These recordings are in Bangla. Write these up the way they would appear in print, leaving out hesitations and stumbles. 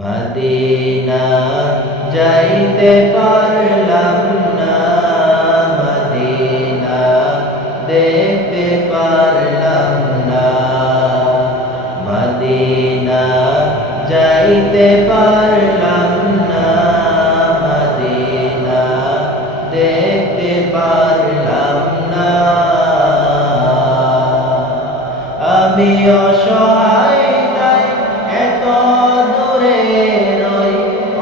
মদিনা যাইতে পারলাম না, মদিনা দেখতে পারলাম না, মদিনা যাইতে পারলাম না, মদিনা দেখতে পারলাম না। আমি অসহায় তাই এত দূরে রই,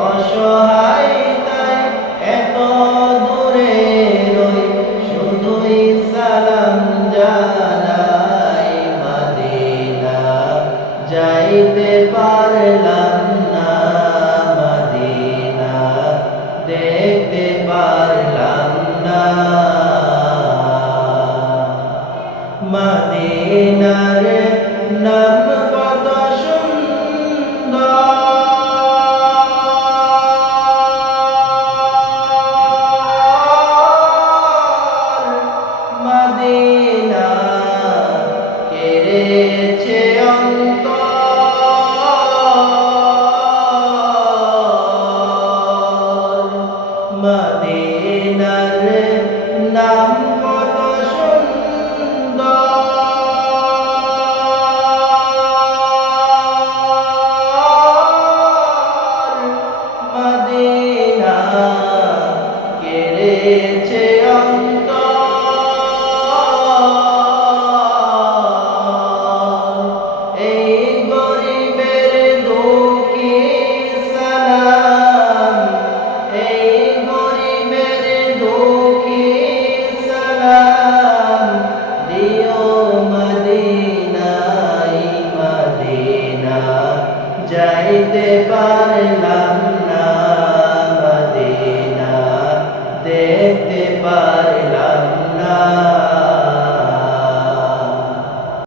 অসহায় তাই এত দূরে রই, শুধুই সালাম জানাই, মদিনা যাইতে পারলাম না, মদিনা দেখতে পারলাম না। মদিনার নাম কত সুন্দর, মদিনা কেড়েছে অন্তর, মদিনার নাম কত সুন্দর, মদিনা কেড়েছে অন্তর। এই গরিবের দুঃখী সালাম, এই গরিবের দুঃখী সালাম দিও মদিনায়, মদিনা যাইতে পারলাম না, মদিনা দেখতে পারলাম না।